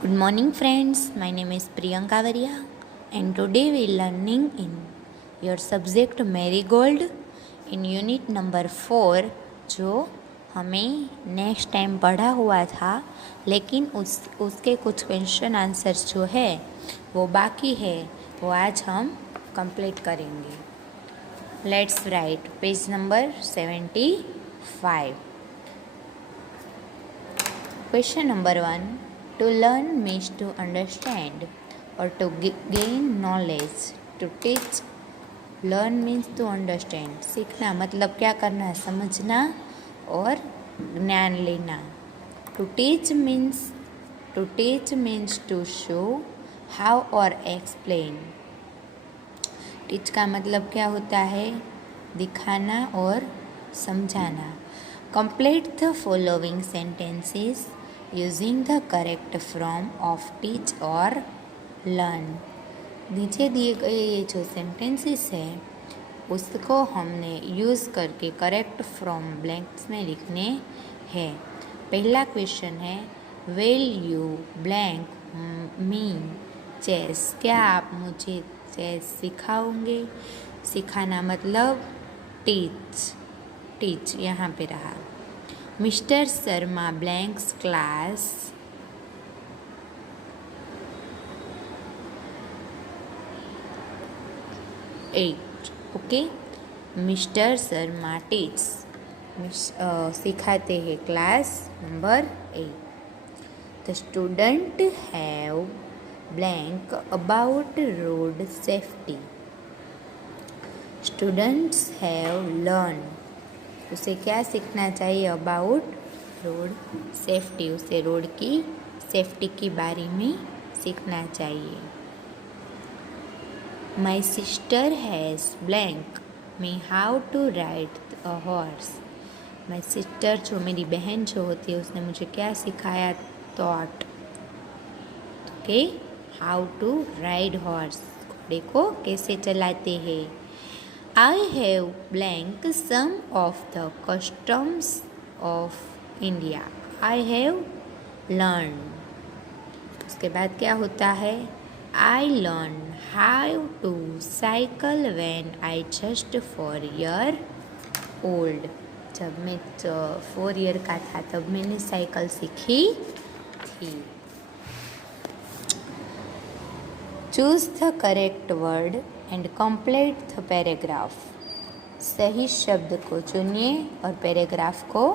Good morning, friends. My name is Priyanka Varia, and today we learning in your subject Marigold in unit number 4, जो हमें next time पढ़ा हुआ था, लेकिन उसके कुछ क्वेश्चन आंसर्स जो है वो बाकी है, वो आज हम कंप्लीट करेंगे. Let's write page number 75. Question number 1. To learn means to understand or to gain knowledge. To teach, learn means to understand. सीखना मतलब क्या करना है, समझना और ज्ञान लेना. To teach means to show, how or explain. Teach का मतलब क्या होता है, दिखाना और समझाना. Complete the following sentences using the correct form of teach or learn. नीचे दिए गए ये जो सेंटेंसेस है उसको हमने यूज़ करके करेक्ट फ्रॉम ब्लैंक्स में लिखने हैं. पहला क्वेश्चन है, will you blank me chess. क्या आप मुझे चेस सिखाओगे. सिखाना मतलब टीच यहाँ पे रहा. Mister Sharma blanks class 8. Okay, mister Sharma teach सिखाते हैं class number 8. The student have blank about road safety. Students have learn, उसे क्या सीखना चाहिए, अबाउट रोड सेफ्टी. उसे रोड की सेफ्टी के बारे में सीखना चाहिए. My sister has blank me how to ride a horse. My sister जो मेरी बहन जो होती है उसने मुझे क्या सिखाया, taught. Okay, how to ride horse, घोड़े को कैसे चलाते हैं. I have blank some of the customs of India. I have learned. उसके बाद क्या होता है, I learned how to cycle when I just 4 year old. जब मैं 4 ईयर का था तब मैंने साइकिल सीखी थी. Choose the correct word and complete the paragraph. सही शब्द को चुनिए और पैराग्राफ को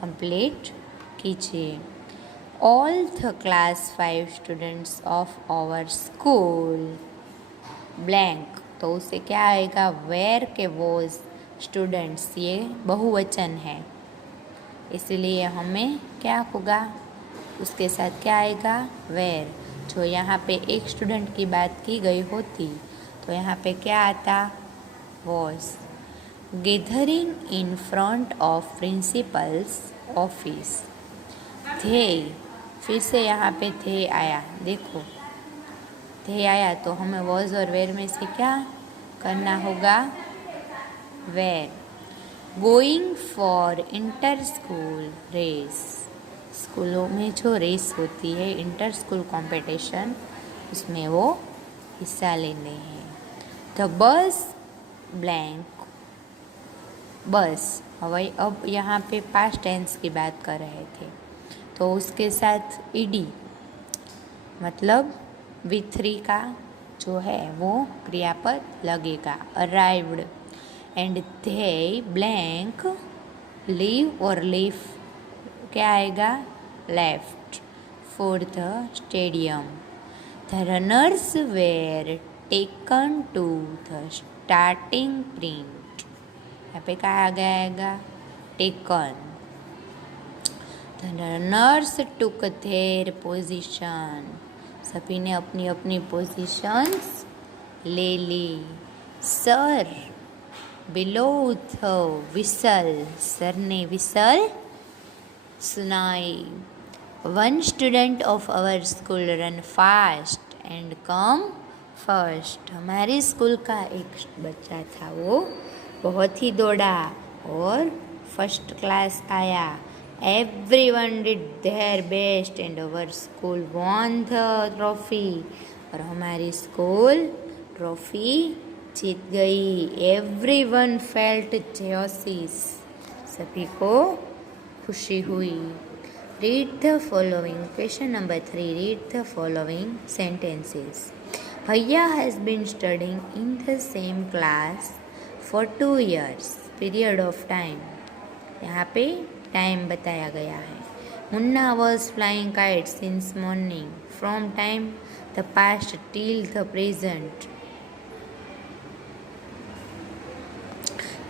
कंप्लीट कीजिए. All the class 5 students of our school blank. तो उसे क्या आएगा, वेयर के वॉज स्टूडेंट्स, ये बहुवचन है इसलिए हमें क्या होगा, उसके साथ क्या आएगा, वेयर. जो यहाँ पे एक स्टूडेंट की बात की गई होती तो यहाँ पे क्या आता, was. Gathering in front of principles office. थे, फिर से यहाँ पे थे आया, देखो थे आया तो हमें वॉज और वेयर में से क्या करना होगा, were. Going for inter school race. स्कूलों में जो रेस होती है, इंटर स्कूल कॉम्पिटिशन, उसमें वो हिस्सा लेने हैं. द बस ब्लैंक बस. अब यहाँ पे पास्ट टेंस की बात कर रहे थे तो उसके साथ ईडी मतलब V3 का जो है वो क्रियापद लगेगा, arrived. And they blank leave और लीव क्या आएगा, left for the stadium. The runners were taken to the starting print. यहाँ पे क्या आ गया, taken. The runners took their position. सभी ने अपनी अपनी पोजिशंस ले ली. Sir blew the whistle. Sir ने विसल सुनाई. One student of our school run fast and come first. हमारी स्कूल का एक बच्चा था, वो बहुत ही दौड़ा और फर्स्ट क्लास आया Everyone did their best and our school won the trophy. और हमारी स्कूल ट्रॉफी जीत गई. Everyone felt joyous. सभी को खुशी हुई. Read the following. Question number 3. Read the following sentences. Bhaiya has been studying in the same class for 2 years. Period of time. यहाँ पे time बताया गया है. Munna was flying kites since morning. From time the past till the present.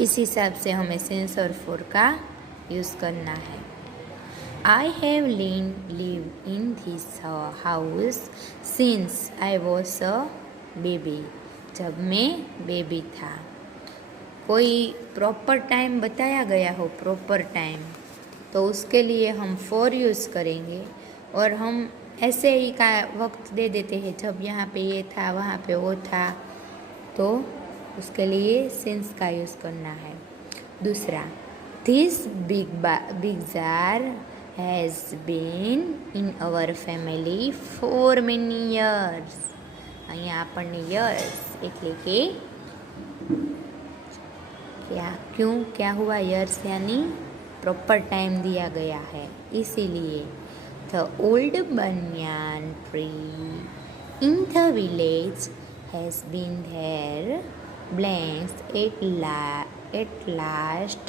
इस हिसाब से हमें since और for का यूज़ करना है. I have lived in this house since I was a baby. जब मैं बेबी था. कोई प्रॉपर टाइम बताया गया हो, प्रॉपर टाइम, तो उसके लिए हम फॉर यूज़ करेंगे. और हम ऐसे ही का वक्त दे देते हैं, जब यहाँ पे ये था वहाँ पे वो था, तो उसके लिए सिंस का यूज़ करना है. दूसरा, this big jar has been in our family for many years. અહીંયા આપણને years એટલે કે क्या हुआ years यानी प्रॉपर टाइम दिया गया है, इसीलिए. The old banyan tree in the village has been there blanks at last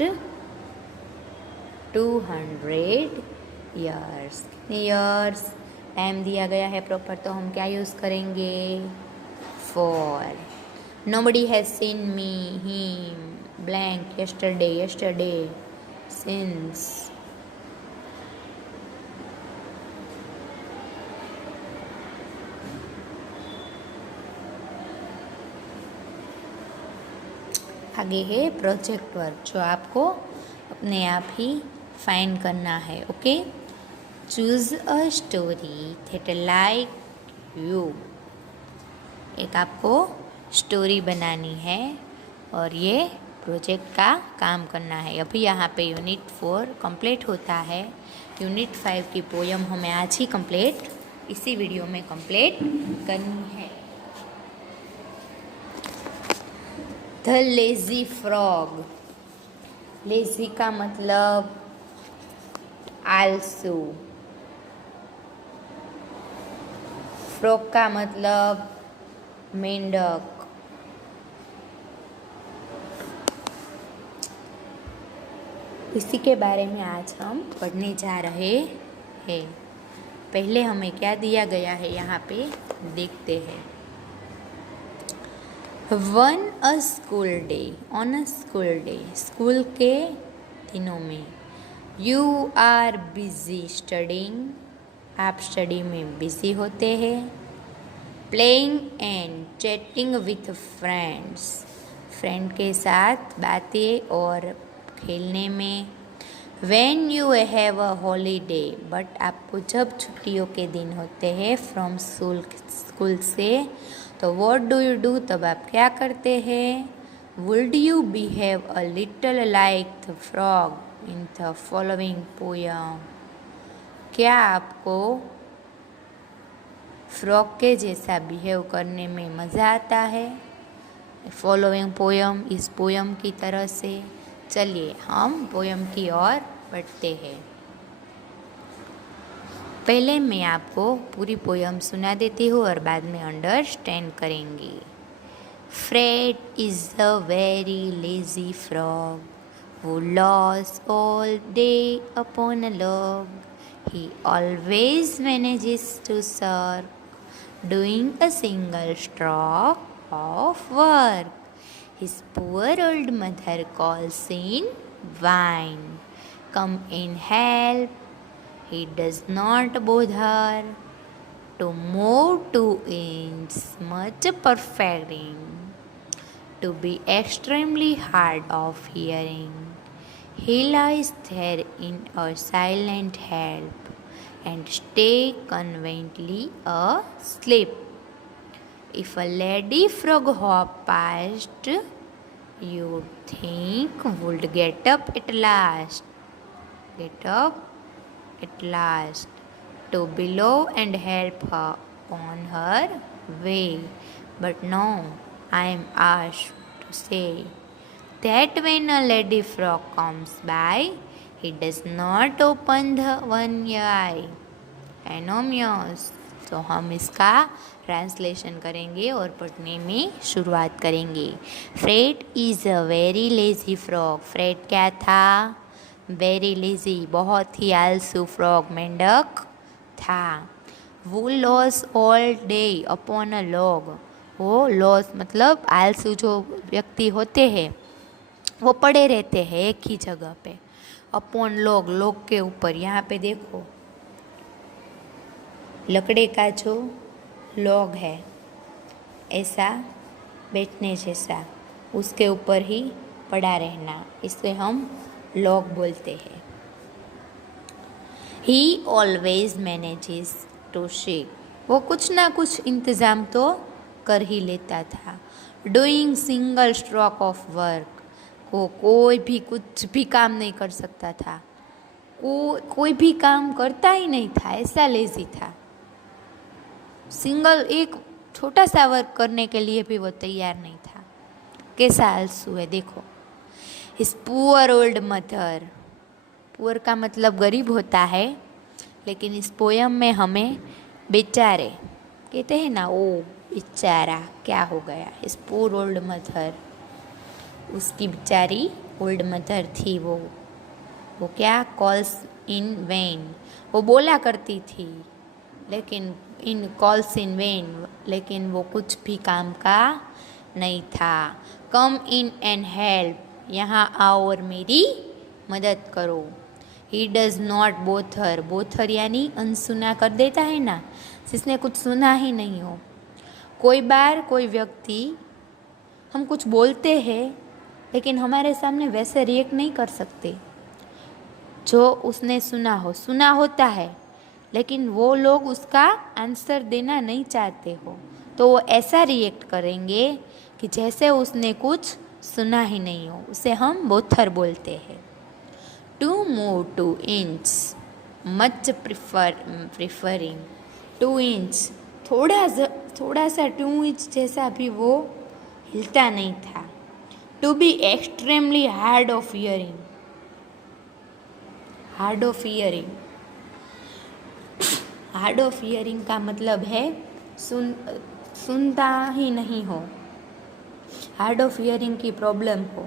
200 years. कितने years टाइम दिया गया है प्रॉपर, तो हम क्या यूज़ करेंगे? for. Nobody has seen him blank yesterday since. आगे है प्रोजेक्ट वर्क, जो आपको अपने आप ही फाइंड करना है. Okay, choose a story that like you. एक आपको स्टोरी बनानी है और ये प्रोजेक्ट का काम करना है. अभी यहाँ पे यूनिट 4 कंप्लीट होता है. यूनिट 5 की पोयम हमें आज ही कंप्लीट, इसी वीडियो में कंप्लीट करनी है. The lazy frog. लेज़ी का मतलब आलसू. फ्रॉग का मतलब मेंढक. इसी के बारे में आज हम पढ़ने जा रहे हैं. पहले हमें क्या दिया गया है यहाँ पे देखते हैं. One a school day, on a school day, school के दिनों में. यू आर बिजी स्टडिंग, आप स्टडी में बिजी होते हैं. Playing and chatting with friends, friend के साथ बातें और खेलने में. When you have a holiday, but आपको जब छुट्टियों के दिन होते हैं फ्रॉम स्कूल से, तो व्हाट डू यू डू, तब आप क्या करते हैं. Would you behave a little like the frog in the following poem, क्या आपको फ्रॉग के जैसा बिहेव करने में मज़ा आता है फॉलोइंग पोयम, इस पोयम की तरह से. चलिए हम पोयम की ओर बढ़ते हैं. पहले मैं आपको पूरी पोयम सुना देती हूँ और बाद में अंडरस्टैंड करेंगे. Fred is a very lazy frog who lost all day upon a log. He always manages to serve, doing a single stroke of work. His poor old mother calls in vain. Come and help. He does not bother to move 2 inches, much perfecting, to be extremely hard of hearing. He lies there in a silent help and stay conveniently asleep. If a lady frog hop past, you'd think would get up at last. Get up at last, to below and help her on her way. But no, I am asked to say that when a lady frog comes by, he does not open the one eye. Anonymous. तो हम इसका translation करेंगे और पढ़ने में शुरुआत करेंगे। Fred is a very lazy frog. Fred क्या था? वेरी लेजी, बहुत ही आलसू फ्रॉग, मेंढक था। वो loss all day upon a log. वो लॉस मतलब आलसू जो व्यक्ति होते हैं वो पड़े रहते हैं एक ही जगह पे। अपॉन लॉग, लॉग के ऊपर। यहाँ पे देखो लकड़े का जो लॉग है ऐसा बैठने जैसा, उसके ऊपर ही पड़ा रहना, इसे हम लॉग बोलते हैं। He always manages to shirk. वो कुछ ना कुछ इंतज़ाम तो कर ही लेता था। Doing single stroke of work. कोई भी कुछ भी काम नहीं कर सकता था। कोई भी काम करता ही नहीं था, ऐसा लेजी था। सिंगल एक छोटा सा वर्क करने के लिए भी वो तैयार नहीं था। कैसा आलसू है देखो। His poor old mother. Poor का मतलब गरीब होता है, लेकिन इस पोयम में हमें बेचारे कहते हैं ना, ओ बेचारा क्या हो गया। हिज पुअर ओल्ड मदर, उसकी बेचारी ओल्ड मदर थी। वो क्या? Calls in when. वो बोला करती थी लेकिन इन कॉल्स इन वेन, लेकिन वो कुछ भी काम का नहीं था। कम इन एंड हेल्प। यहाँ आओ और मेरी मदद करो। ही डज नॉट बोथर। बोथर यानी अनसुना कर देता है ना, जिसने कुछ सुना ही नहीं हो। कोई बार कोई व्यक्ति हम कुछ बोलते हैं लेकिन हमारे सामने वैसे रिएक्ट नहीं कर सकते जो उसने सुना होता है, लेकिन वो लोग उसका आंसर देना नहीं चाहते हो, तो वो ऐसा रिएक्ट करेंगे कि जैसे उसने कुछ सुना ही नहीं हो। उसे हम बोथर बोलते हैं। To move 2 inch, much preferring 2 inch. थोड़ा सा 2 इंच जैसा भी वो हिलता नहीं था। To be extremely hard of hearing. Hard of hearing, hard of hearing का मतलब है सुनता ही नहीं हो। हार्ड ऑफ हियरिंग की प्रॉब्लम हो,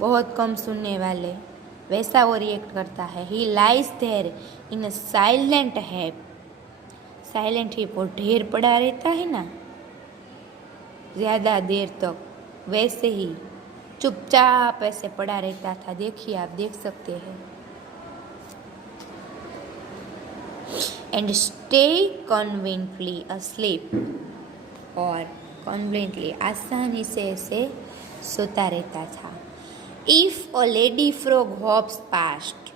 बहुत कम सुनने वाले, वैसा वो रिएक्ट करता है। He lies there in a silent heap. Silent heap, वो ढेर पड़ा रहता है ना ज़्यादा देर तक, वैसे ही चुपचाप ऐसे पड़ा रहता था। देखिए, आप देख सकते हैं। And stay conveniently asleep. और कन्वीनियंटली आसानी से ऐसे सोता रहता था। If a lady frog hops past.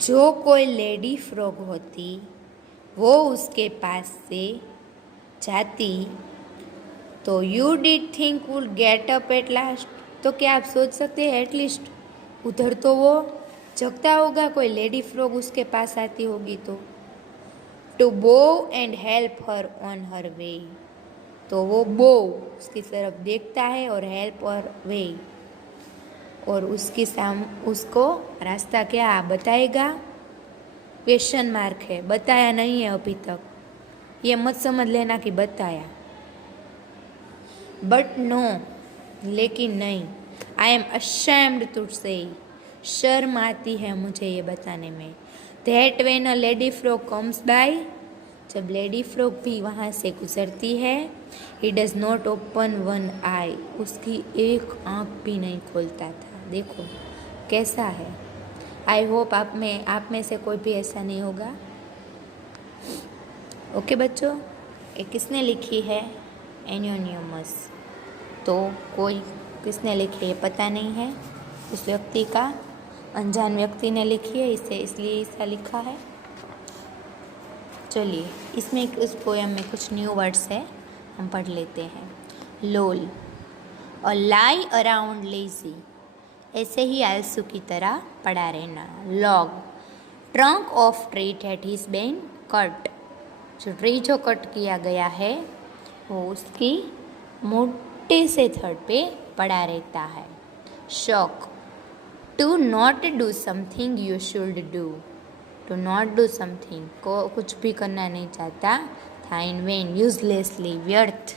जो कोई लेडी फ्रॉग होती वो उसके पास से जाती तो you did think would get up at last. तो क्या आप सोच सकते हैं एटलीस्ट उधर तो वो जगता होगा, कोई लेडी फ्रॉग उसके पास आती होगी तो। To bow and help her on her way. तो वो बो उसकी तरफ देखता है और हेल्प हर वे, और उसको रास्ता क्या बताएगा? क्वेश्चन मार्क है, बताया नहीं है अभी तक, ये मत समझ लेना कि बताया। बट नो, लेकिन नहीं। आई एम अशेम्ड टू से। शर्म आती है मुझे ये बताने में। That when a lady frog comes by. जब लेडी फ्रॉग भी वहाँ से गुजरती है। He does not open one eye. उसकी एक आँख भी नहीं खोलता था। देखो कैसा है। आई होप आप में से कोई भी ऐसा नहीं होगा। ओके बच्चों, ये किसने लिखी है? एनोनिमस। तो कोई किसने लिखी है पता नहीं है, उस व्यक्ति का, अनजान व्यक्ति ने लिखी है, इसे इसलिए ऐसा लिखा है। चलिए, इसमें उस पोएम में कुछ न्यू वर्ड्स है, हम पढ़ लेते हैं। लोल, और लाई अराउंड लेजी, ऐसे ही आलसू की तरह पड़ा रहना। Log, trunk of tree that is been cut, जो ट्री जो कट किया गया है वो उसकी मोटे से थड़ पे पड़ा रहता है। Shirk, to not do something you should do, to not do something को कुछ भी करना नहीं चाहता था। इन वेन, यूजलेसली, व्यर्थ।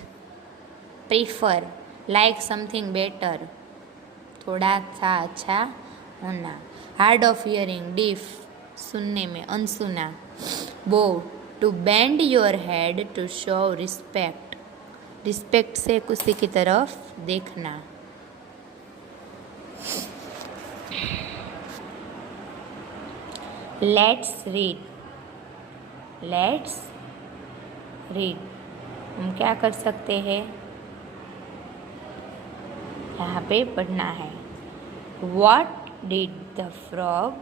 प्रीफर, लाइक समथिंग बेटर, थोड़ा सा अच्छा होना। हार्ड ऑफ हियरिंग, डीफ, सुनने में अनसुना। Bow, to bend your head to show respect, respect से किसी की तरफ देखना। लेट्स रीड, लेट्स रीड, हम क्या कर सकते हैं, यहाँ पे पढ़ना है। What did the frog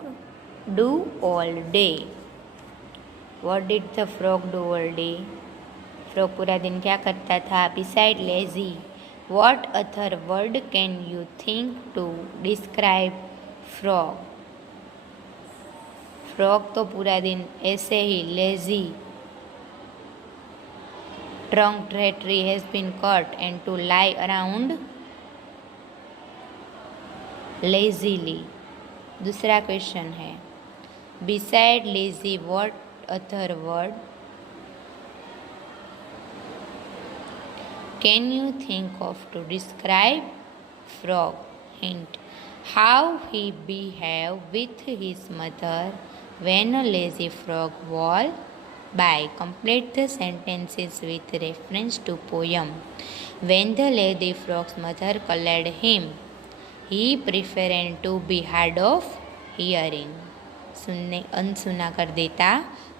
do all day? What did the frog do all day? Frog पूरा दिन क्या करता था? Beside lazy, what other word can you think to describe frog? Frog तो पूरा दिन ऐसे ही lazy. Trunk tree has been cut and to lie around lazily. दूसरा क्वेश्चन है, beside lazy what other word can you think of to describe frog? Hint, how he behaved with his mother when a lazy frog walked by. Complete the sentences with reference to poem. When the lazy frog's mother called him, he preferred to be hard of hearing, सुनने अनसुना कर देता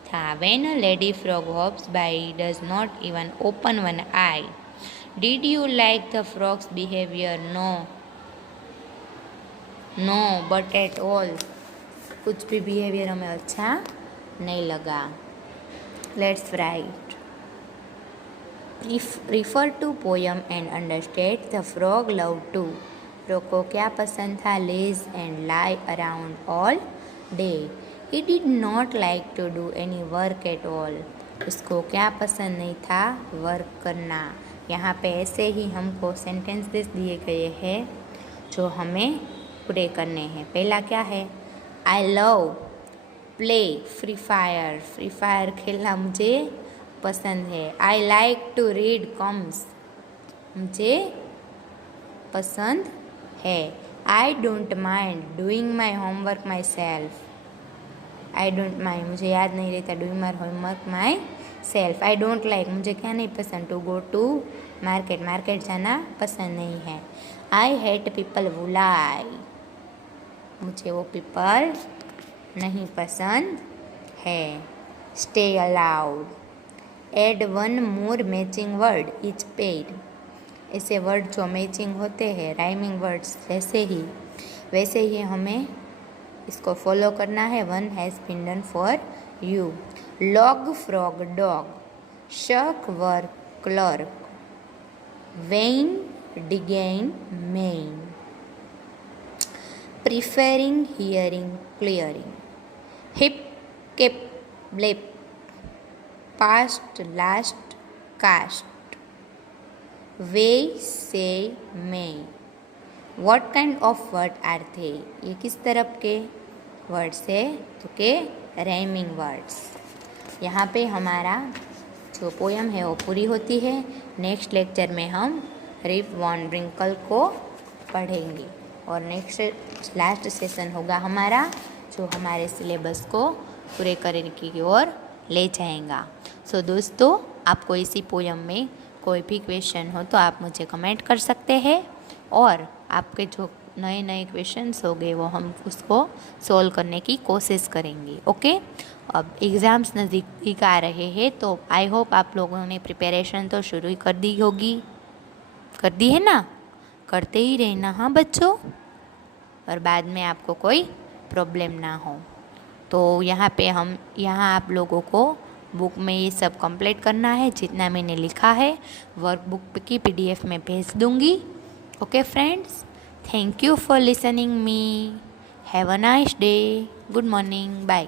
था। When a lady frog hops by, he does not even open one eye. Did you like the frog's behavior? No, no, but at all. कुछ भी behaviour हमें अच्छा नहीं लगा। Let's write. Refer to poem and understand the frog loved to. Frog को क्या पसंद था? Laze and lie around all day. He did not like to do any work at all, उसको क्या पसंद नहीं था? वर्क करना। यहाँ पे ऐसे ही हमको सेंटेंसेस दिए गए हैं जो हमें पूरे करने हैं। पहला क्या है? I love play Free Fire, Free Fire खेलना मुझे पसंद है। I like to read comics, मुझे पसंद है। I don't mind doing my homework myself, I don't mind मुझे याद नहीं रहता doing my homework myself. I don't like मुझे क्या नहीं पसंद? To go to market, market जाना पसंद नहीं है। I hate people who lie, मुझे वो पीपल नहीं पसंद है। Stay aloud, add one more matching word each pair, ऐसे वर्ड जो मैचिंग होते हैं, राइमिंग वर्ड्स, वैसे ही हमें इसको फॉलो करना है। One has been done for you. Log frog dog, shirk work clerk, when डिगेन men, preferring hearing clearing, hip cape ब्लेप, past last cast, way say may. What kind of word are they? ये किस तरह के words है? तो के rhyming words. यहाँ पे हमारा जो पोयम है वो पूरी होती है। नेक्स्ट लेक्चर में हम रिप वॉन रिंकल को पढ़ेंगे और नेक्स्ट लास्ट सेशन होगा हमारा जो हमारे सिलेबस को पूरे करने की ओर ले जाएगा। सो दोस्तों, आपको इसी पोयम में कोई भी क्वेश्चन हो तो आप मुझे कमेंट कर सकते हैं और आपके जो नए नए क्वेश्चंस होंगे वो हम उसको सॉल्व करने की कोशिश करेंगे। ओके, अब एग्ज़ाम्स नज़दीक आ रहे हैं तो आई होप आप लोगों ने प्रिपरेशन तो शुरू ही कर दी होगी, कर दी है ना? करते ही रहना हाँ बच्चों, और बाद में आपको कोई प्रॉब्लम ना हो। तो यहाँ आप लोगों को बुक में ये सब कंप्लीट करना है जितना मैंने लिखा है, वर्कबुक की PDF में भेज दूँगी। Okay friends, thank you for listening me, have a nice day, good morning, bye.